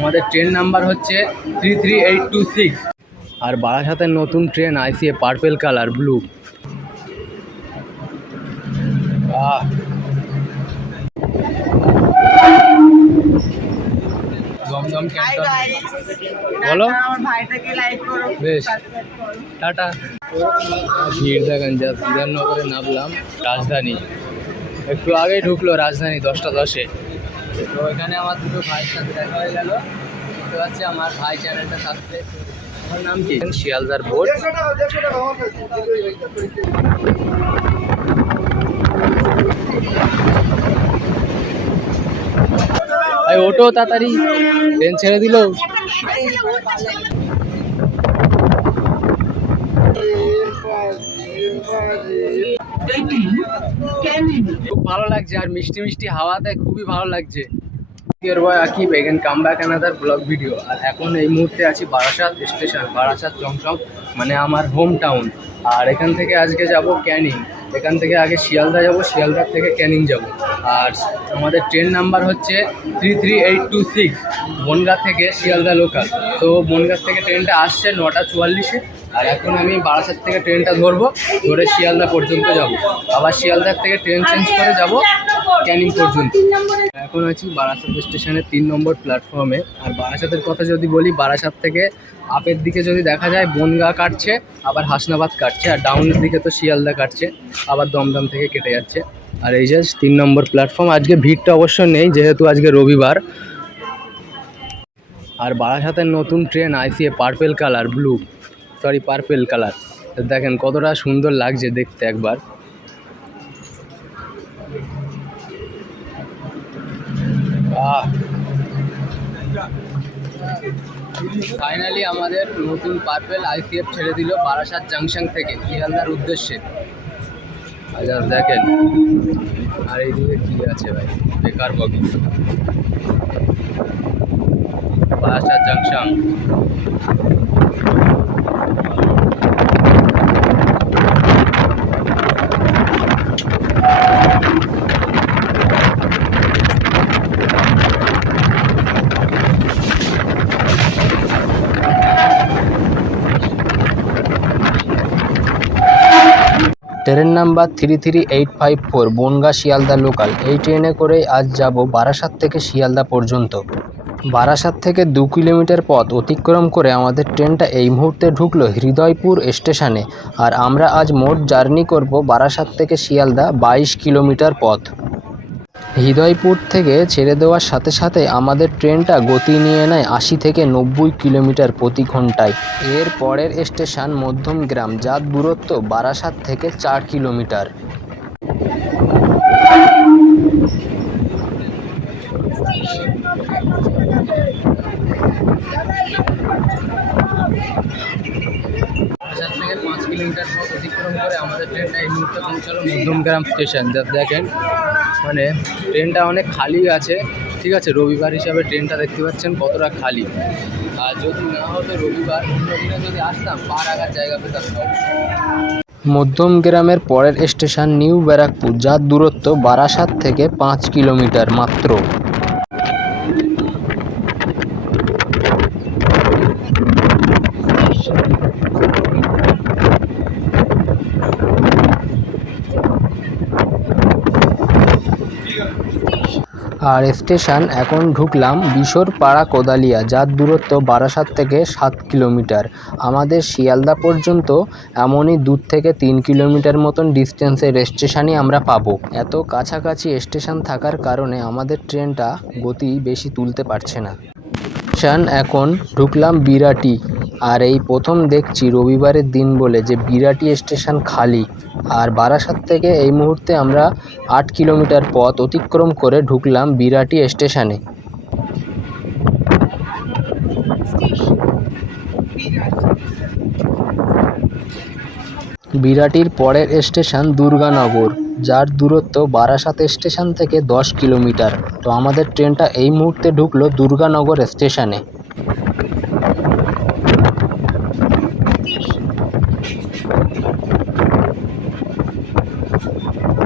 আমাদের train number হচ্ছে three three eight two six আর বারাসাতের নতুন train ICA purple colour blue Dumdum বলো। আমার ভাইটাকে লাইক করো। বেশ। টাটা। ভিড় দেখেন যা বিধাননগরে নামলাম। রাজধানী। একটু আগেই ঢুকলো রাজধানী দশটা দশে। তো এখানে আমার দুটো ভাইয়ের সাথে দেখা হয়ে গেল। দেখতে পাচ্ছি আমার ভাই চ্যানেলটা সাবস্ক্রাইব আমার নাম কি? শিয়ালদার বোর্ড ভাই ওটো তাড়াতাড়ি। ট্রেন ছেড়ে দিল। খুব ভালো লাগছে আর মিষ্টি মিষ্টি হাওয়াতে খুবই ভালো লাগছে। Dear boy Akib again come back another blog video আর এখন এই মুহূর্তে আছি বারাসাত স্টেশন বারাসাত জংশন মানে আমার হোম টাউন আর এখান থেকে আজকে যাব ক্যানিং। এখান থেকে আগে শিয়ালদা যাব, শিয়ালদার থেকে ক্যানিং যাব। আর আমাদের ট্রেন নাম্বার হচ্ছে three three eight two six Bongaon থেকে শিয়ালদা লোকাল তো বনগাঁ থেকে ট্রেনটা আসছে নটা চুয়াল্লিশে। আর এখন আমি বারাসাত থেকে ট্রেনটা ধরবো, ধরে শিয়ালদা পর্যন্ত যাব। আবার শিয়ালদার থেকে ট্রেন চেঞ্জ করে যাব ক্যানিং পর্যন্ত। এখন আছি বারাসাত স্টেশনের তিন নম্বর প্ল্যাটফর্মে আর বারাসাতের কথা যদি বলি, বারাসাত থেকে আপের দিকে যদি দেখা যায়, বনগা কাটছে, আবার হাসনাবাদ কাটছে, আর ডাউনের দিকে তো শিয়ালদা কাটছে, আবার দমদম থেকে কেটে যাচ্ছে। আর এই যে তিন নম্বর প্ল্যাটফর্ম আজকে ভিড়টা অবশ্য নেই, যেহেতু আজকে রবিবার। আর বারাসাতের নতুন train ICA purple colour blue sorry purple colour দেখেন কতটা সুন্দর লাগছে দেখতে একবার। ফাইনালি আমাদের নতুন পার্পেল আইসিএফ ছেড়ে দিল বারাসাত জাংশন থেকে শিয়ালদার উদ্দেশ্যে। আচ্ছা দেখেন, আর এই এইদিকে কি আছে ভাই? বেকার বগি। Barasat junction train number three three eight five four, Bongaon Sealdah local. এই ট্রেনে করে আজ যাব বারাসাত থেকে শিয়ালদা পর্যন্ত। বারাসাত থেকে দু কিলোমিটার পথ অতিক্রম করে আমাদের ট্রেনটা এই মুহূর্তে ঢুকলো হৃদয়পুর স্টেশনে। আর আমরা আজ মোট জার্নি করব বারাসাত থেকে শিয়ালদা, বাইশ কিলোমিটার পথ। হৃদয়পুর থেকে ছেড়ে দেওয়ার সাথে সাথে আমাদের ট্রেনটা গতি নিয়ে নেয় আশি থেকে নব্বই কিলোমিটার প্রতি ঘন্টায় এর পরের স্টেশন মধ্যমগ্রাম যার দূরত্ব বারাসাত থেকে চার কিলোমিটার। কিলোমিটার পথ অতিক্রম করে আমাদের ট্রেনটা এই মুহূর্তে পৌঁছালো মধ্যমগ্রাম স্টেশন। যা দেখেন মানে ট্রেনটা অনেক খালি আছে। ঠিক আছে, রবিবার হিসাবে ট্রেনটা দেখতে পাচ্ছেন কতটা খালি। আর যদি না হতো রবিবার অন্য দিনে যদি আসতাম পা রাখার জায়গা পেতাম মধ্যম গ্রামের পরের স্টেশন নিউ ব্যারাকপুর, যার দূরত্ব বারাসাত থেকে পাঁচ কিলোমিটার মাত্র। আর স্টেশন এখন ঢুকলাম বিশোরপাড়া কোদালিয়া, যার দূরত্ব বারাসাত থেকে সাত কিলোমিটার। আমাদের শিয়ালদা পর্যন্ত এমনই দূর থেকে তিন কিলোমিটার মতন ডিস্টেন্সের স্টেশনই আমরা পাবো। এত কাছাকাছি স্টেশন থাকার কারণে আমাদের ট্রেনটা গতি বেশি তুলতে পারছে না। স্টেশন এখন ঢুকলাম বিরাটি। আর এই প্রথম দেখছি রবিবারের দিন বলে যে বিরাটি স্টেশন খালি। আর বারাসাত থেকে এই মুহূর্তে আমরা আট কিলোমিটার পথ অতিক্রম করে ঢুকলাম বিরাটি স্টেশনে। বিরাটির পরের স্টেশন দুর্গানগর। যার দূরত্ব বারাসাত স্টেশন থেকে দশ কিলোমিটার। তো আমাদের ট্রেনটা এই মুহূর্তে ঢুকলো দুর্গানগর স্টেশনে।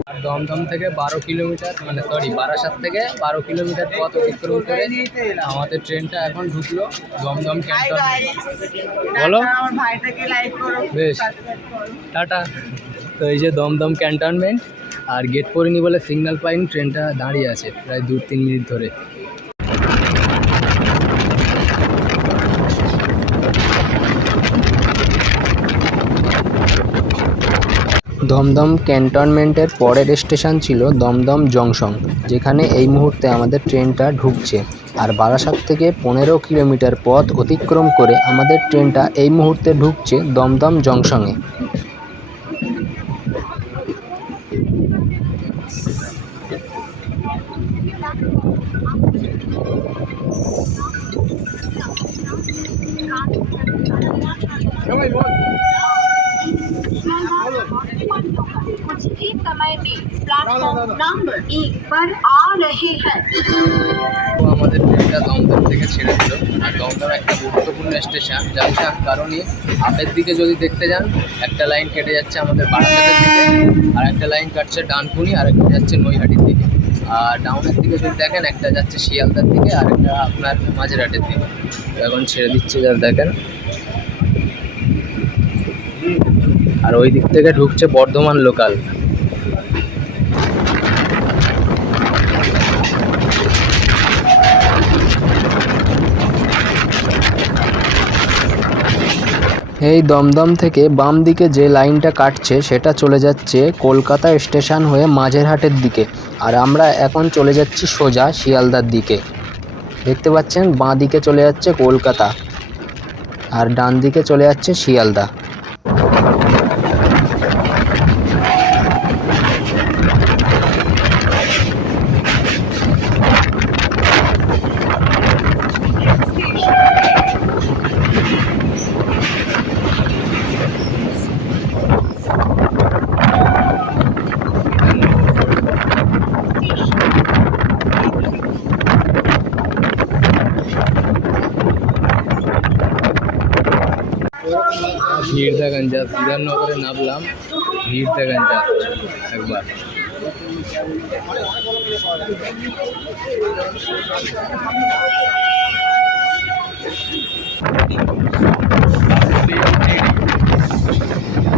আর দমদম থেকে বারো কিলোমিটার মানে সরি বারাসাত থেকে বারো কিলোমিটার পথ অতিক্রম করে আমাদের ট্রেনটা এখন ঢুকলো দমদম ক্যান্টন বলো। আমার ভাইটাকে লাইক করো। বেশ। টাটা। তো এই যে দমদম ক্যান্টনমেন্ট আর গেট পড়িনি বলে সিগন্যাল পাইনি ট্রেনটা দাঁড়িয়ে আছে প্রায় দু তিন মিনিট ধরে। দমদম ক্যান্টনমেন্টের পরের স্টেশন ছিল দমদম জংশন, যেখানে এই মুহূর্তে আমাদের ট্রেনটা ঢুকছে। আর বারাসাত থেকে পনেরো কিলোমিটার পথ অতিক্রম করে আমাদের ট্রেনটা এই মুহূর্তে ঢুকছে দমদম জংশনে। कुछ ही समय में प्लेटफॉर्म नंबर एक पर आ रहे हैं তো আমাদের ট্রেনটা দমদম থেকে ছেড়ে দিল আর দমদম একটা গুরুত্বপূর্ণ স্টেশন যার কারণে আপের দিকে যদি দেখতে যান একটা লাইন কেটে যাচ্ছে আমাদের বারাসাতের দিকে আর একটা লাইন কাটছে ডানকুনি আর একটা যাচ্ছে নৈহাটির দিকে আর ডাউনের দিকে যদি দেখেন একটা যাচ্ছে শিয়ালদার দিকে আর একটা আপনার মাঝেরহাটের দিকে তো এখন ছেড়ে দিচ্ছে যার দেখেন আর ওই দিক থেকে ঢুকছে বর্ধমান লোকাল এই দমদম থেকে বাম দিকে যে লাইনটা কাটছে, সেটা চলে যাচ্ছে কলকাতা স্টেশন হয়ে মাঝেরহাটের দিকে। আর আমরা এখন চলে যাচ্ছি সোজা শিয়ালদার দিকে। দেখতে পাচ্ছেন, বাঁ দিকে চলে যাচ্ছে কলকাতা আর ডান দিকে চলে যাচ্ছে শিয়ালদা ভিড় দেখেন যা বিধাননগরে নামলাম। ভিড় দেখেন একবার।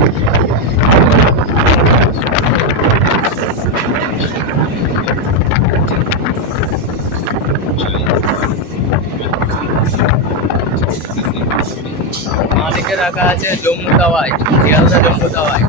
মালিকে রাখা আছে জম্মু তাওয়ায় শিয়ালদা জম্মু তাওয়াই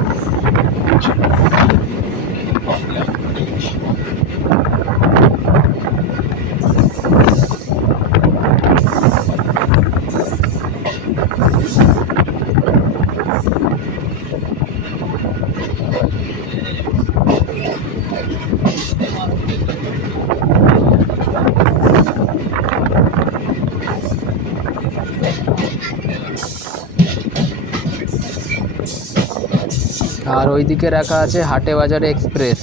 আর ওইদিকে রাখা আছে হাটে বাজারে এক্সপ্রেস।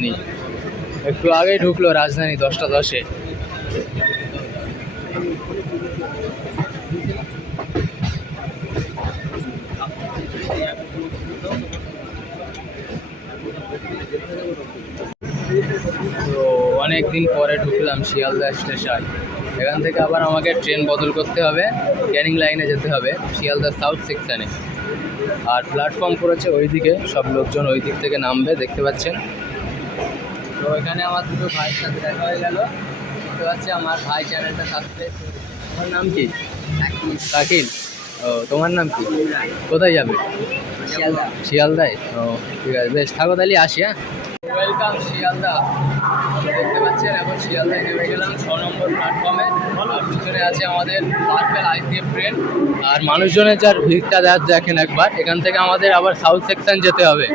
রাজধানী। একটু আগেই ঢুকলো রাজধানী দশটা দশে। তো অনেক দিন পরে ঢুকলাম শিয়ালদা স্টেশন। এখান থেকে আবার আমাকে ট্রেন বদল করতে হবে। ক্যানিং লাইনে যেতে হবে শিয়ালদা সাউথ সেকশানে। আর প্ল্যাটফর্ম করেছে ওইদিকে। সব লোকজন ওই দিক থেকে নামবে, দেখতে পাচ্ছেন। এখানে আমার দুটো ভাইয়ের সাথে দেখা হয়ে গেল। দেখতে পাচ্ছি আমার ভাই চ্যানেলটা সাবস্ক্রাইব তোমার নাম কি? শাকিল। ও তোমার নাম কি? কোথায় যাবে? শিয়ালদায়? ও ঠিক আছে। বেশ থাকো তাহলে আসি হ্যাঁ? ওয়েলকাম শিয়ালদা। দেখতে পাচ্ছেন, এখন শিয়ালদায় নেমে গেলাম ছ নম্বর প্ল্যাটফর্মে পিছনে আছে আমাদের পার্পেল আইসিএফ ট্রেন আর মানুষজনের যার ভিড়টা দেখ- দেখেন একবার, এখান থেকে আমাদের আবার সাউথ সেকশন যেতে হবে।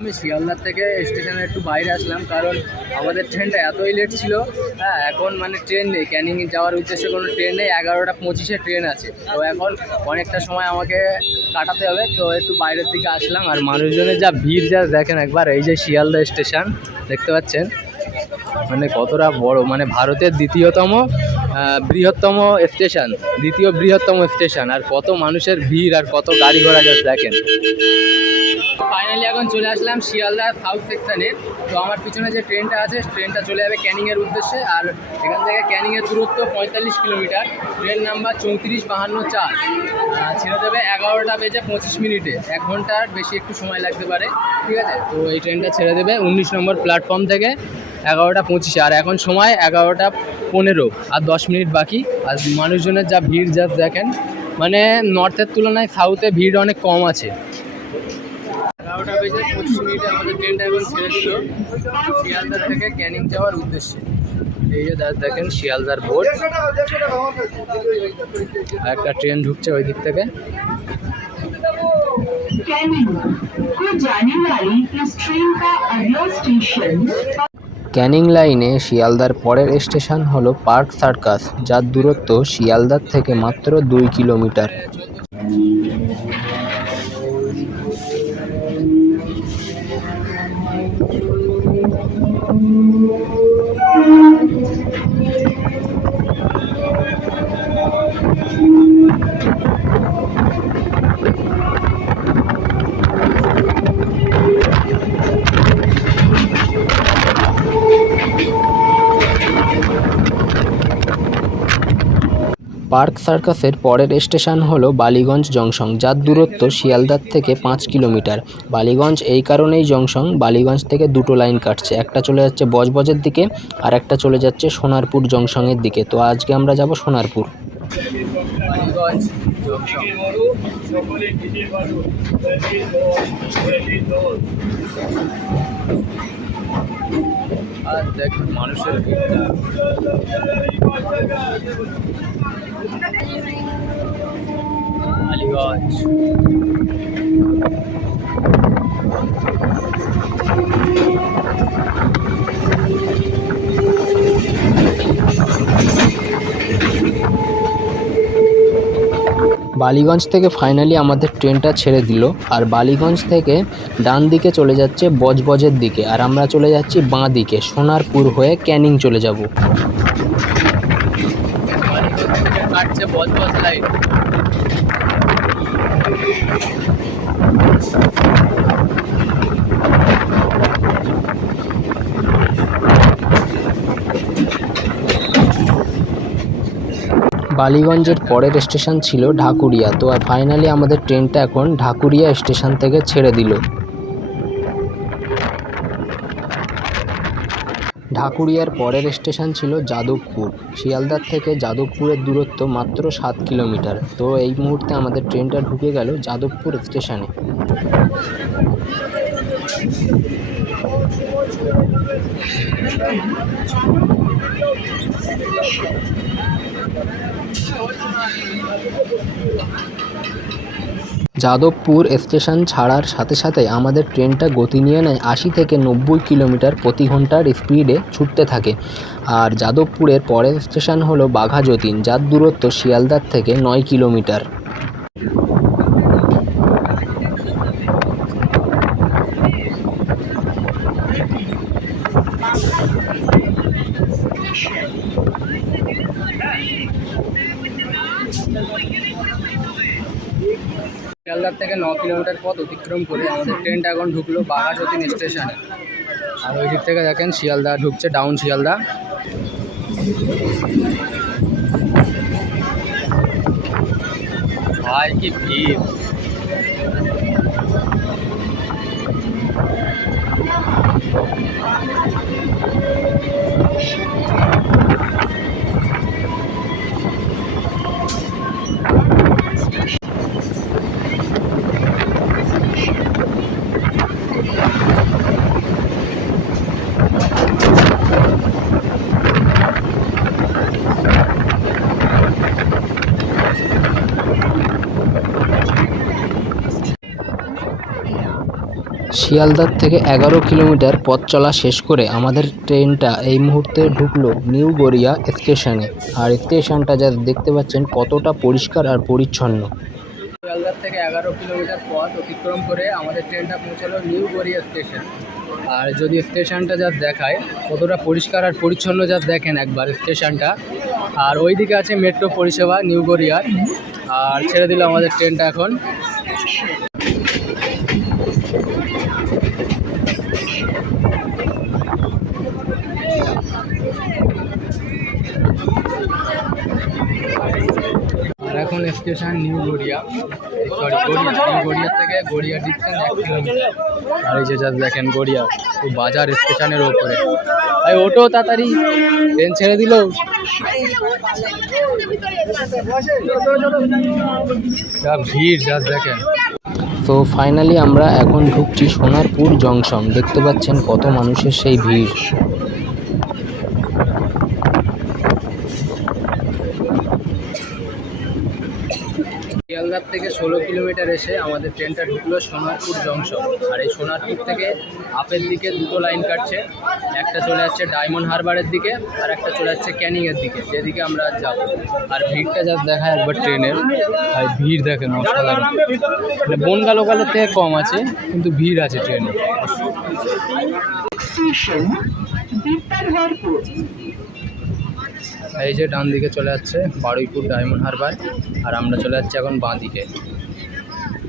আমি শিয়ালদার থেকে স্টেশনে একটু বাইরে আসলাম, কারণ আমাদের ট্রেনটা এতই লেট ছিল। হ্যাঁ এখন মানে ট্রেন নেই। ক্যানিং যাওয়ার উদ্দেশ্যে কোনো ট্রেন নেই। এগারোটা পঁচিশে ট্রেন আছে। তো এখন অনেকটা সময় আমাকে কাটাতে হবে, তো একটু বাইরের দিকে আসলাম। আর মানুষজনের যা ভিড়, যা দেখেন একবার, এই যে শিয়ালদা স্টেশন, দেখতে পাচ্ছেন? মানে কতটা বড় মানে ভারতের দ্বিতীয়তম বৃহত্তম স্টেশন, দ্বিতীয় বৃহত্তম স্টেশন, আর কত মানুষের ভিড় আর কত গাড়ি ঘোড়া যা দেখেন। ফাইনালি এখন চলে আসলাম শিয়ালদা সাউথ সেকশনে তো আমার পিছনে যে ট্রেনটা আছে, ট্রেনটা চলে যাবে ক্যানিংয়ের উদ্দেশ্যে। আর এখান থেকে ক্যানিংয়ের দূরত্ব পঁয়তাল্লিশ কিলোমিটার। ট্রেন নাম্বার চৌত্রিশ বাহান্ন চার। ছেড়ে দেবে এগারোটা বেজে পঁচিশ মিনিটে। এক ঘণ্টার বেশি একটু সময় লাগতে পারে। ঠিক আছে? তো এই ট্রেনটা ছেড়ে দেবে উনিশ নম্বর প্ল্যাটফর্ম থেকে এগারোটা পঁচিশে। আর এখন সময় এগারোটা পনেরো আর দশ মিনিট বাকি। আর মানুষজনের যা ভিড়, যা দেখেন মানে নর্থের তুলনায় সাউথে ভিড় অনেক কম আছে। বারোটা বেজে পঁচিশ মিনিটে আমাদের ট্রেনটা এখন ছেড়ে দিল শিয়ালদার থেকে ক্যানিং যাওয়ার উদ্দেশ্যে। এই যে দেখেন শিয়ালদার বোর্ড একটা ট্রেন ঢুকছে ওই দিক থেকে। ক্যানিং লাইনে শিয়ালদার পরের স্টেশন হলো পার্ক সার্কাস যার দূরত্ব শিয়ালদার থেকে মাত্র দুই কিলোমিটার। Thank you. পার্ক সার্কাসের পরের স্টেশন হল বালিগঞ্জ জংশন, যার দূরত্ব শিয়ালদার থেকে পাঁচ কিলোমিটার। বালিগঞ্জ এই কারণেই জংশন, বালিগঞ্জ থেকে দুটো লাইন কাটছে, একটা চলে যাচ্ছে বজবজের দিকে আর একটা চলে যাচ্ছে সোনারপুর জংশনের দিকে। তো আজকে আমরা যাব সোনারপুর। আর দেখ মানুষের ভিড়টা। আলিগঞ্জ। বালিগঞ্জ থেকে ফাইনালি আমাদের ট্রেনটা ছেড়ে দিল। আর বালিগঞ্জ থেকে ডান দিকে চলে যাচ্ছে বজবজের দিকে। আর আমরা চলে যাচ্ছি বাঁ দিকে, সোনারপুর হয়ে ক্যানিং চলে যাব। কাটছে বজবজ লাইন বালিগঞ্জের পরের স্টেশন ছিল ঢাকুরিয়া। তো আর ফাইনালি আমাদের ট্রেনটা এখন ঢাকুরিয়া স্টেশন থেকে ছেড়ে দিল। ঢাকুরিয়ার পরের স্টেশন ছিল যাদবপুর। শিয়ালদার থেকে যাদবপুরের দূরত্ব মাত্র সাত কিলোমিটার। তো এই মুহূর্তে আমাদের ট্রেনটা ঢুকে গেল যাদবপুর স্টেশনে। যাদবপুর স্টেশন ছাড়ার সাথে সাথে আমাদের ট্রেনটা গতি নিয়ে নেয় আশি থেকে নব্বই কিলোমিটার প্রতি ঘণ্টার স্পিডে ছুটতে থাকে। আর যাদবপুরের পরের স্টেশন হলো বাঘাযতীন, যার দূরত্ব শিয়ালদার থেকে নয় কিলোমিটার শিয়ালদার থেকে ন কিলোমিটার পথ অতিক্রম করে আমাদের ট্রেনটা এখন ঢুকলো বাঘাযতীন স্টেশনে আর ওই দিক থেকে দেখেন শিয়ালদা ঢুকছে ডাউন শিয়ালদা। ভাই, কি ভিড়। শিয়ালদার থেকে এগারো কিলোমিটার পথ চলা শেষ করে আমাদের ট্রেনটা এই মুহূর্তে ঢুকলো নিউ গড়িয়া স্টেশনে। আর স্টেশনটা যা দেখতে পাচ্ছেন কতটা পরিষ্কার আর পরিচ্ছন্ন। শিয়ালদার থেকে এগারো কিলোমিটার পথ অতিক্রম করে আমাদের ট্রেনটা পৌঁছালো নিউ গড়িয়া স্টেশন। আর যদি স্টেশনটা যা দেখায়, কতটা পরিষ্কার আর পরিচ্ছন্ন যা দেখেন একবার স্টেশনটা। আর ওইদিকে আছে মেট্রো পরিষেবা নিউ গড়িয়ার। আর ছেড়ে দিল আমাদের ট্রেনটা এখন আর এখন station, new Garia. Sorry Garia, new Garia থেকে গড়িয়া ডিস্টেন্স এক কিলোমিটার। আর এই যে দেখেন গড়িয়া তো বাজার স্টেশনের ওপরে। ভাই, ওটো তাড়াতাড়ি ট্রেন ছেড়ে দিল। যা ভিড়, যা দেখেন। তো ফাইনালি আমরা এখন ঢুকছি সোনারপুর জংশন দেখতে পাচ্ছেন কত মানুষের সেই ভিড় শিয়ালদার থেকে ষোলো কিলোমিটার এসে আমাদের ট্রেনটা ঢুকলো সোনারপুর জংশন আর এই সোনারপুর থেকে আপের দিকে দুটো লাইন কাটছে। একটা চলে যাচ্ছে ডায়মন্ড হারবারের দিকে আর একটা চলে যাচ্ছে ক্যানিংয়ের দিকে। যেদিকে আমরা যাব। আর ভিড়টা যা দেখায় একবার ট্রেনের আর ভিড় দেখেন অসাধারণ। মানে বনগা লোকালের থেকে কম আছে কিন্তু ভিড় আছে ট্রেনে এই যে ডান দিকে চলে যাচ্ছে বারুইপুর ডায়মন্ড হারবার আর আমরা চলে যাচ্ছি এখন বাঁ দিকে।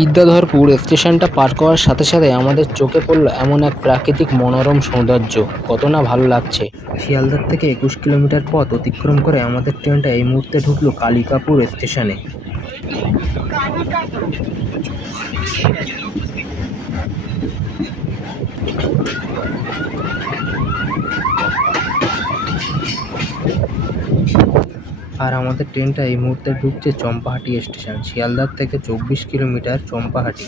বিদ্যাধরপুর স্টেশনটা পার করার সাথে সাথে আমাদের চোখে পড়ল এমন এক প্রাকৃতিক মনোরম সৌন্দর্য। কত না ভালো লাগছে। শিয়ালদার থেকে একুশ কিলোমিটার পথ অতিক্রম করে আমাদের ট্রেনটা এই মুহূর্তে ঢুকল কালিকাপুর স্টেশনে। আর আমাদের ট্রেনটা এই মুহূর্তে ঢুকছে চম্পাহাটি স্টেশন শিয়ালদার থেকে চব্বিশ কিলোমিটার চম্পাহাটি।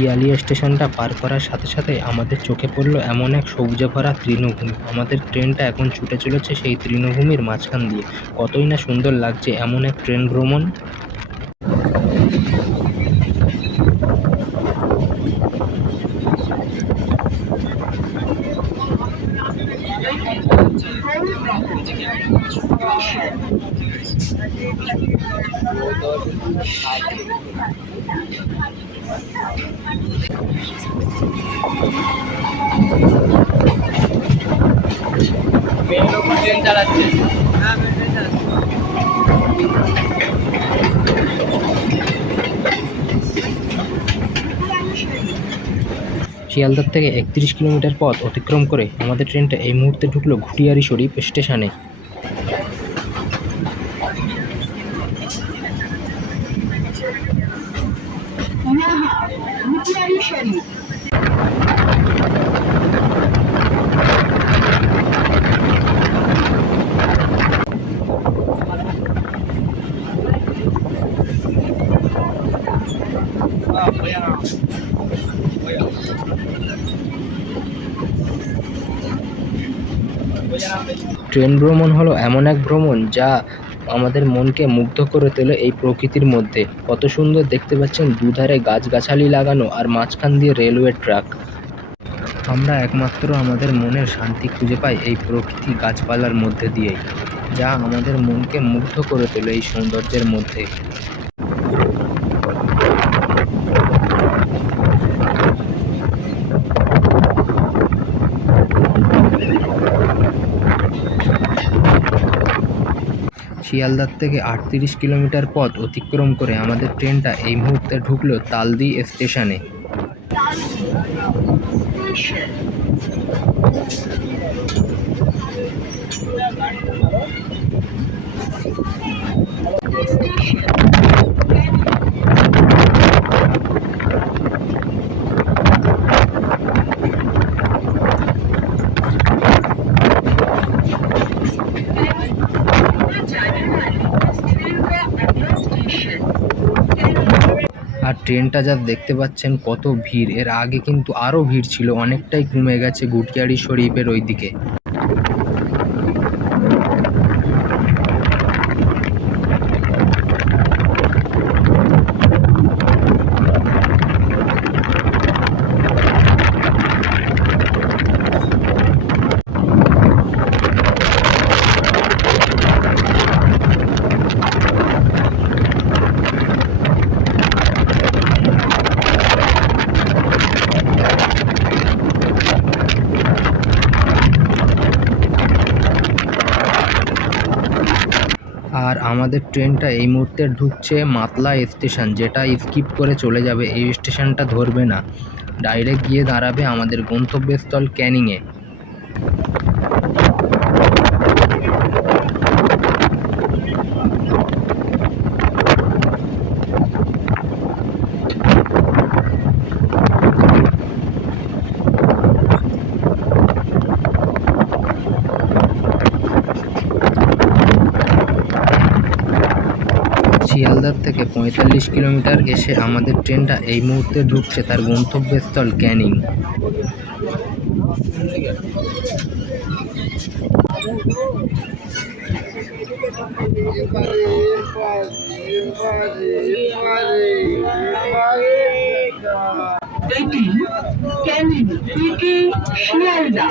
পিয়ালি স্টেশনটা পার করার সাথে সাথে আমাদের চোখে পড়ল এমন এক সবুজে ভরা তৃণভূমি। আমাদের ট্রেনটা এখন ছুটে চলেছে সেই তৃণভূমির মাঝখান দিয়ে। কতই না সুন্দর লাগছে এমন এক ট্রেন ভ্রমণ। শিয়ালদার থেকে একত্রিশ কিলোমিটার পথ অতিক্রম করে আমাদের ট্রেনটা এই মুহূর্তে ঢুকলো ঘুটিয়ারি শরীফ স্টেশনে। ট্রেন ভ্রমণ হলো এমন এক ভ্রমণ যা আমাদের মনকে মুগ্ধ করে তোলে এই প্রকৃতির মধ্যে। কত সুন্দর দেখতে পাচ্ছেন দুধারে গাছগাছালি লাগানো আর মাঝখান দিয়ে রেলওয়ে ট্র্যাক আমরা একমাত্র আমাদের মনের শান্তি খুঁজে পাই এই প্রকৃতি গাছপালার মধ্যে দিয়েই, যা আমাদের মনকে মুগ্ধ করে তোলে এই সৌন্দর্যের মধ্যে। শিয়ালদার থেকে আটত্রিশ কিলোমিটার পথ অতিক্রম করে আমাদের ট্রেনটা এই মুহূর্তে ঢুকলো তালদি স্টেশনে। ট্রেনটা যা দেখতে পাচ্ছেন, কত ভিড়। এর আগে কিন্তু আরও ভিড় ছিল, অনেকটাই কমে গেছে গুটিয়ারি শরীফের ওই দিকে আর আমাদের ট্রেনটা এই মুহূর্তে ঢুকছে মাতলা স্টেশন, যেটা স্কিপ করে চলে যাবে। এই স্টেশনটা ধরবে না। ডাইরেক্ট গিয়ে দাঁড়াবে আমাদের গন্তব্যস্থল ক্যানিংয়ে শিয়ালদার থেকে পঁয়তাল্লিশ কিলোমিটার এসে আমাদের ট্রেনটা এই মুহূর্তে ঢুকছে তার গন্তব্যস্থল ক্যানিং এটি ক্যানিং শিয়ালদা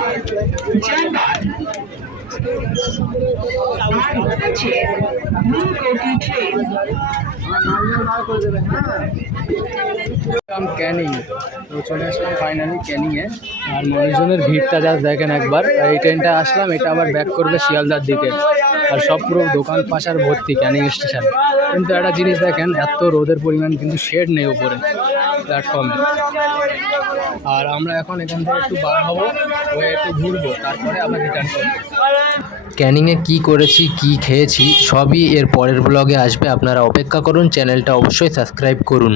ক্যানিং ফাইনালি ক্যানিংয়ে আর মানুষজনের ভিড়টা যা দেখেন একবার। এই ট্রেনটা আসলাম, এটা আবার ব্যাক করবে শিয়ালদার দিকে। আর সব পুরো দোকান পাশার ভর্তি ক্যানিং স্টেশন কিন্তু একটা জিনিস দেখেন, এত রোদের পরিমাণ কিন্তু শেড নেই ওপরে প্ল্যাটফর্মে আর আমরা এখন এখান থেকে একটু বার হব একটু ঘুরবো, তারপরে আবার রিটার্ন করব। ক্যানিংয়ে কি করেছি, কি খেয়েছি, সবই এর পরের ব্লগে আসবে। আপনারা অপেক্ষা করুন চ্যানেলটা অবশ্যই সাবস্ক্রাইব করুন।